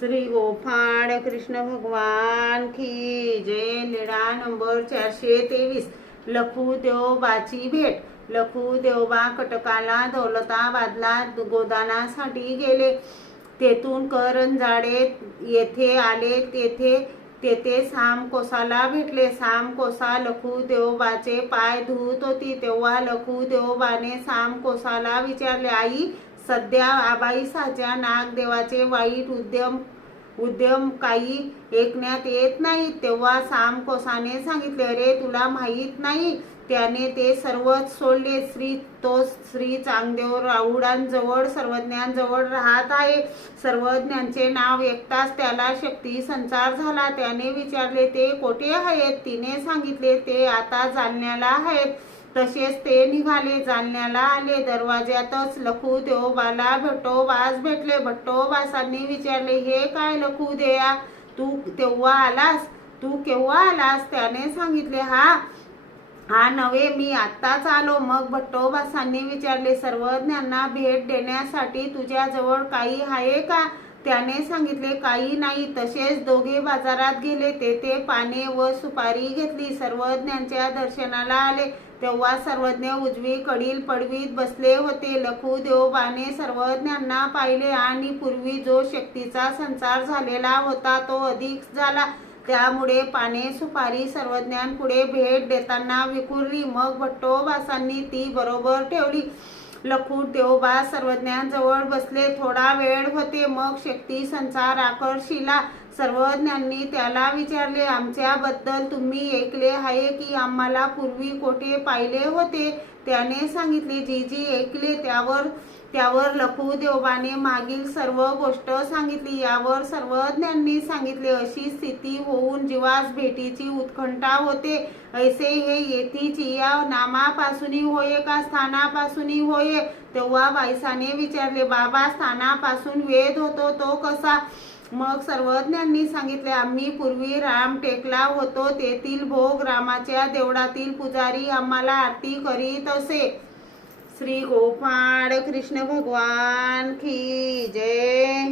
श्री गोपाळ कृष्ण भगवान की जय। लीळा नंबर 423। लखुदेवबाची भेट। लखुदेवबा कटकाला दौलताबादला गोदानासाठी गेले। तेथून करंजाडे येथे आले। तेथे सामकोसाला भेटले। सामकोसा लखुदेवबाचे पाय धुत होती। तेव्हा लखुदेवबाने सामकोसाला विचारले, आई, सध्या आबाईसाच्या नागदेवाचे वाईट उद्यम काही ऐकण्यात येत नाही। तेव्हा सामकोसाने सांगितले, अरे तुला माहीत नाही, त्याने ते सर्वच सोडले। तो श्री चांगदेव राऊळांजवळ सर्वज्ञांजवळ राहत आहे। सर्वज्ञांचे नाव ऐकताच त्याला शक्ती संचार झाला। त्याने विचारले, ते कोठे आहेत? तिने सांगितले, ते आता जालन्याला आहेत। तसेच ते निघाले, जालन्याला आले। दरवाज्यातच लखुदेवबाला भट्टोबास भेटले। भट्टोबासांनी विचारले, हे काय लखुदेवा, तू केव्हा आलास? त्याने सांगितले, हा नव्हे, मी आत्ताच आलो। मग भट्टोबासांनी विचारले, सर्वज्ञांना भेट देण्यासाठी तुझ्याजवळ काही आहे का? त्याने सांगितले, काही नाही। तसेच दोघे बाजारात गेले। तेथे पाने व सुपारी घेतली। सर्वज्ञांच्या दर्शनाला आले तेव्हा सर्वज्ञ उजवीकडील पडवीत बसले होते। लखुदेवबाने सर्वज्ञांना पाहिले आणि पूर्वी जो शक्तीचा संचार झालेला होता तो अधिक झाला। त्यामुळे पाने सुपारी सर्वज्ञांपुढे भेट देताना विखुरली। मग भट्टोबासांनी ती बरोबर ठेवली। लखुदेवबा सर्वज्ञांजवळ बसले। थोडा वेळ होते, मग शक्ती संचार आकर्षिला। सर्वज्ञांनी त्याला विचारले, आमच्याबद्दल तुम्ही ऐकले आहे की आम्हाला पूर्वी कोठे पाहिले होते? त्याने सांगितले, जी ऐकले। त्यावर लखुदेवबाने मागील सर्व गोष्ट सांगितली। यावर सर्वज्ञांनी सांगितले, अशी स्थिती होऊन जीवास भेटीची उत्कंठा होते, ऐसे हे येथीच या नामापासून होय का स्थानापासून होय? तेव्हा बाईसाने विचारले, बाबा, स्थानापासून वेध होतो तो कसा? मग सर्वज्ञांनी सांगितले, आम्ही पूर्वी रामटेकला होतो, तेथील भोग रामाच्या देवळातील पुजारी आम्हाला आरती करीत असे। श्री गोपाळ कृष्ण भगवान की जय।